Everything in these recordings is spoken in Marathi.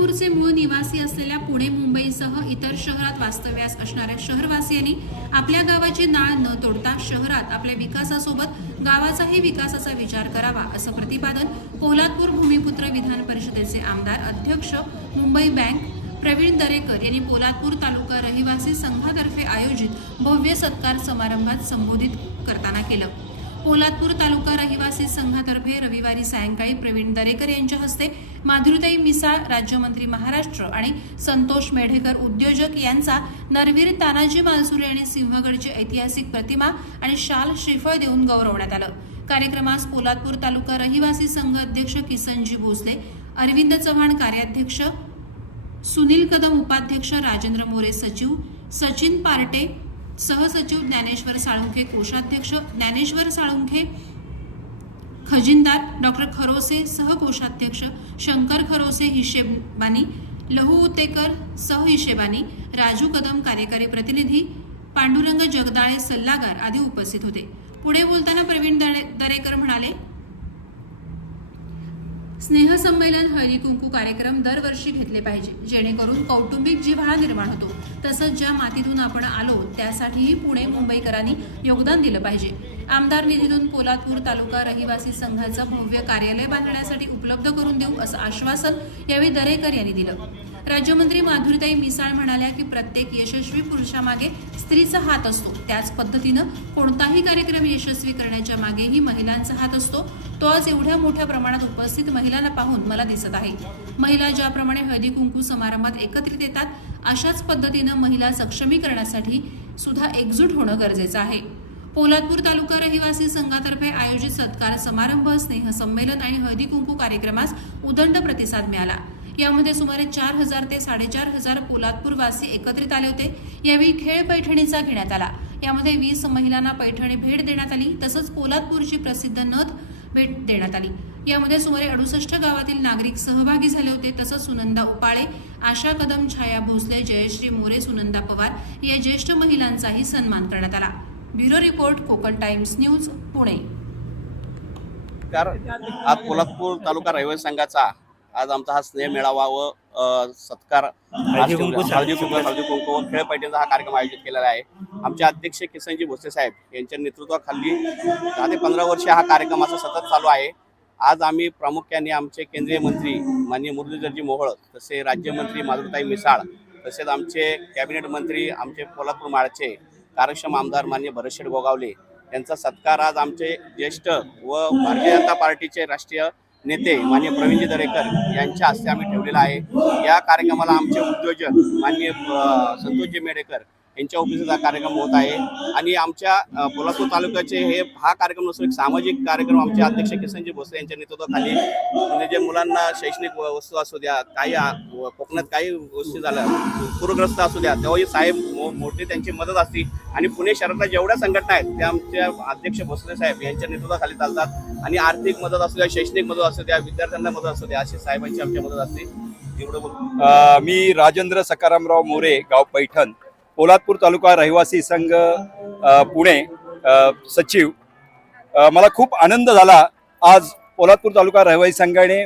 कोल्हापूरचे मूळ निवासी असलेल्या पुणे मुंबईसह इतर शहरात वास्तव्यास असणाऱ्या शहरवासियांनी आपल्या गावाची नाळ न तोडता शहरात आपल्या विकासासोबत गावाचाही विकासाचा विचार करावा असं प्रतिपादन कोल्हापूर भूमिपुत्र विधान परिषदेचे आमदार अध्यक्ष मुंबई बँक प्रवीण दरेकर यांनी पोलादपूर तालुका रहिवासी संघातर्फे आयोजित भव्य सत्कार समारंभात संबोधित करताना केलं. पोलादपूर तालुका रहिवासी संघातर्फे रविवारी सायंकाळी प्रवीण दरेकर यांच्या हस्ते माधुरीताई मिसाळ राज्यमंत्री महाराष्ट्र आणि संतोष मेढेकर उद्योजक यांचा नरवीर तानाजी मालसुरे आणि सिंहगडची ऐतिहासिक प्रतिमा आणि शाल श्रीफळ देऊन गौरवण्यात आलं. कार्यक्रमास पोलादपूर तालुका रहिवासी संघ अध्यक्ष किसनजी भोसले अरविंद चव्हाण कार्याध्यक्ष सुनील कदम उपाध्यक्ष राजेंद्र मोरे सचिव सचिन पार्टे सहसचिव ज्ञानेश्वर साळुंखे कोषाध्यक्ष ज्ञानेश्वर साळुंखे खजिनदार डॉक्टर खरोसे सहकोषाध्यक्ष शंकर खरोसे हिशेबानी लहू उतेकर सहहिशेबानी राजू कदम कार्यकारी प्रतिनिधी पांडुरंग जगदाळे सल्लागार आदी उपस्थित होते. पुढे बोलताना प्रवीण दरे- दरेकर म्हणाले स्नेहसंमेलन हळदी कुंकू कार्यक्रम दरवर्षी घेतले पाहिजे जेणेकरून कौटुंबिक जिव्हाळा निर्माण होतो. तसंच ज्या मातीतून आपण आलो त्यासाठीही पुणे मुंबईकरांनी योगदान दिलं पाहिजे. आमदार निधीतून पोलादपूर तालुका रहिवासी संघाचं भव्य कार्यालय बांधण्यासाठी उपलब्ध करून देऊ असं आश्वासन यावेळी दरेकर यांनी दिलं. राज्यमंत्री माधुरीताई मिसाळ म्हणाल्या की प्रत्येक यशस्वी पुरुषामागे स्त्रीचा हात असतो. त्याच पद्धतीनं कोणताही कार्यक्रम यशस्वी करण्याच्या मागेही महिलांचा हात असतो. तो आज एवढ्या मोठ्या प्रमाणात उपस्थित महिलांना पाहून मला दिसत आहे. महिला ज्याप्रमाणे हळदी कुंकू समारंभात एकत्रित येतात अशाच पद्धतीनं महिला सक्षमीकरणासाठी सुद्धा एकजूट होणं गरजेचं आहे. पोलादपूर तालुका रहिवासी संघातर्फे आयोजित सत्कार समारंभ स्नेह संमेलन आणि हळदी कुंकू कार्यक्रमास उदंड प्रतिसाद मिळाला. यामध्ये सुमारे चार हजार ते साडेचार हजार पोलादपूरवासी एकत्रित आले होते. यावेळी खेळ पैठणीचा घेण्यात आला. यामध्ये वीस महिलांना पैठणी भेट देण्यात आली. तसंच पोलादपूरची प्रसिद्ध नथ भेट देण्यात आली. यामध्ये सुमारे अडुसष्ट गावातील नागरिक सहभागी झाले होते. तसंच सुनंदा उपाळे आशा कदम छाया भोसले जयश्री मोरे सुनंदा पवार या ज्येष्ठ महिलांचाही सन्मान करण्यात आला. Bureau report Konkan Times news Pune. कारण आज पोलादपूर तालुका रहिवासी संघाचा आज आमचा हा स्नेह मेळावा व सत्कार हळदी कुंकू व खेळ पैठणीचा हा कार्यक्रम आयोजित केलेला आहे. आमचे अध्यक्ष किसनजी भोसले साहेब यांच्या नेतृत्वाखाली दहा ते पंधरा वर्ष हा कार्यक्रम असा सतत चालू आहे. आज आम्ही प्रामुख्याने आमचे केंद्रीय मंत्री माननीय मुरलीधरजी मोहोळ तसे राज्यमंत्री माधुरीताई मिसाळ तसेच आमचे कॅबिनेट मंत्री आमचे पोलादपूर माळचे कार्यक्षम आमदार माननीय भरतशेठ गोगावले यांचा सत्कार आज आमचे ज्येष्ठ व भारतीय जनता पार्टीचे राष्ट्रीय नेते माननीय प्रवीणजी दरेकर यांच्या हस्ते आम्ही ठेवलेला आहे. या कार्यक्रमाला आमचे उद्योजक माननीय संतोषजी मेडेकर यांच्या ऑफिसचा कार्यक्रम होत आहे. आणि आमच्या अ, तालुक्याचे हे हा कार्यक्रम नसून एक सामाजिक कार्यक्रम आमचे अध्यक्ष किसनजी भोसले यांच्या नेतृत्वाखाली. म्हणजे जे मुलांना शैक्षणिक व- वस्तू असू द्या काही कोकणात काही गोष्टी झाल्या पूरग्रस्त असू द्या तेव्हाही साहेब मो- मोठी त्यांची मदत असते. आणि पुणे शहरातल्या जेवढ्या संघटना आहेत त्या आमच्या अध्यक्ष भोसले साहेब यांच्या नेतृत्वाखाली चालतात. आणि आर्थिक मदत असू द्या शैक्षणिक मदत असू द्या विद्यार्थ्यांना मदत असू द्या अशी साहेबांची आमच्या मदत असते. एवढं मी राजेंद्र सकारामराव मोरे गाव पैठण. पोलादपूर तालुका रहिवासी संघ पुणे सचिव. मला खूप आनंद झाला आज पोलादपूर तालुका रहिवासी संघाने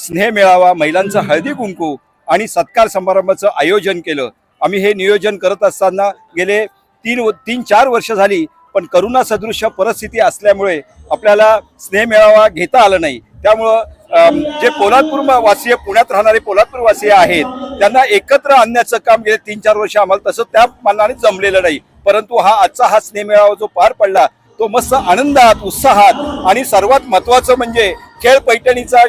स्नेह मेळावा महिलांचं हळदी कुंकू आणि सत्कार समारंभाचं आयोजन केलं. आम्ही हे नियोजन करत असताना गेले तीन व- तीन चार वर्ष झाली पण करोना सदृश्य परिस्थिती असल्यामुळे आपल्याला स्नेह मेळावा घेता आला नाही. त्यामुळं जे पोलादपूर वासीय पुण्यात राहणारे पोलादपूर वासीय आहेत त्यांना एकत्र आणण्याचं काम गेले तीन चार वर्ष आम्हाला तसं त्या मानाने जमलेलं नाही. परंतु हा आजचा हा स्नेहमेळावा जो पार पडला तो मस्त आनंदात उत्साहात आणि सर्वात महत्वाचं म्हणजे खेळ पैठणीचा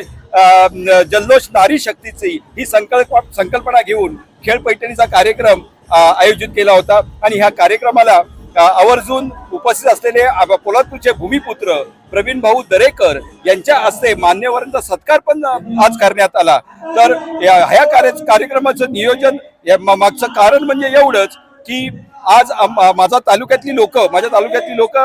जल्लोष नारी शक्तीची ही संकल्प संकल्पना घेऊन खेळ पैठणीचा कार्यक्रम आयोजित केला होता. आणि ह्या कार्यक्रमाला आवर्जून उपस्थित असलेले पोलादपूरचे भूमिपुत्र प्रवीण भाऊ दरेकर यांच्या हस्ते मान्यवरांचा सत्कार पण आज करण्यात आला. तर या- ह्या कार्य कार्यक्रमाचं नियोजन या मागचं कारण म्हणजे एवढंच की आज माझा तालुक्यातली लोक माझ्या तालुक्यातली लोक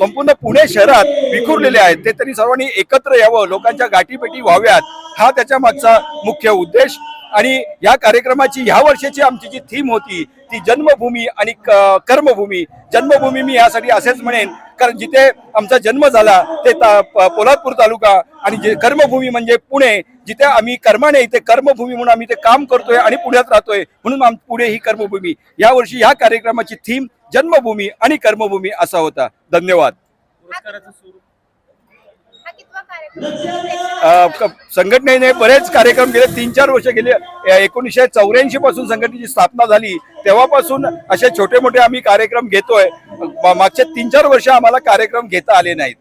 संपूर्ण पुणे शहरात विखुरलेले आहेत. ते तरी सर्वांनी एकत्र यावं लोकांच्या गाठीपेटी व्हाव्यात. हा त्याच्या मागचा मुख्य उद्देश. आणि या कार्यक्रमाची ह्या वर्षाची आमची जी थीम होती ती जन्मभूमी आणि क- कर्मभूमी. जन्मभूमी मी यासाठी असेच म्हणेन कारण जिथे आमचा जन्म झाला ते पोलादपूर तालुका आणि जे कर्मभूमी म्हणजे पुणे जिथे आम्ही कर्माने इथे कर्मभूमी म्हणून आम्ही ते काम करतोय आणि पुण्यात राहतोय म्हणून आम पुणे ही कर्मभूमी. यावर्षी ह्या कार्यक्रमाची थीम जन्मभूमी आणि कर्मभूमी असा होता. धन्यवाद हा कितवा कार्यक्रम अ, क- संघटनेने बरेच कार्यक्रम गेले तीन चार वर्ष गेले. एकोणीसशे चौऱ्याऐंशी पासून संघटनेची स्थापना झाली. तेव्हापासून असे छोटे मोठे आम्ही कार्यक्रम घेतोय. मा- मागचे तीन चार वर्ष आम्हाला कार्यक्रम घेता आले नाहीत.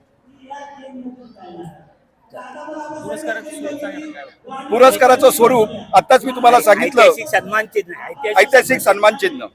पुरस्काराचं स्वरूप आताच मी तुम्हाला सांगितलं. ऐतिहासिक सन्मान चिन्ह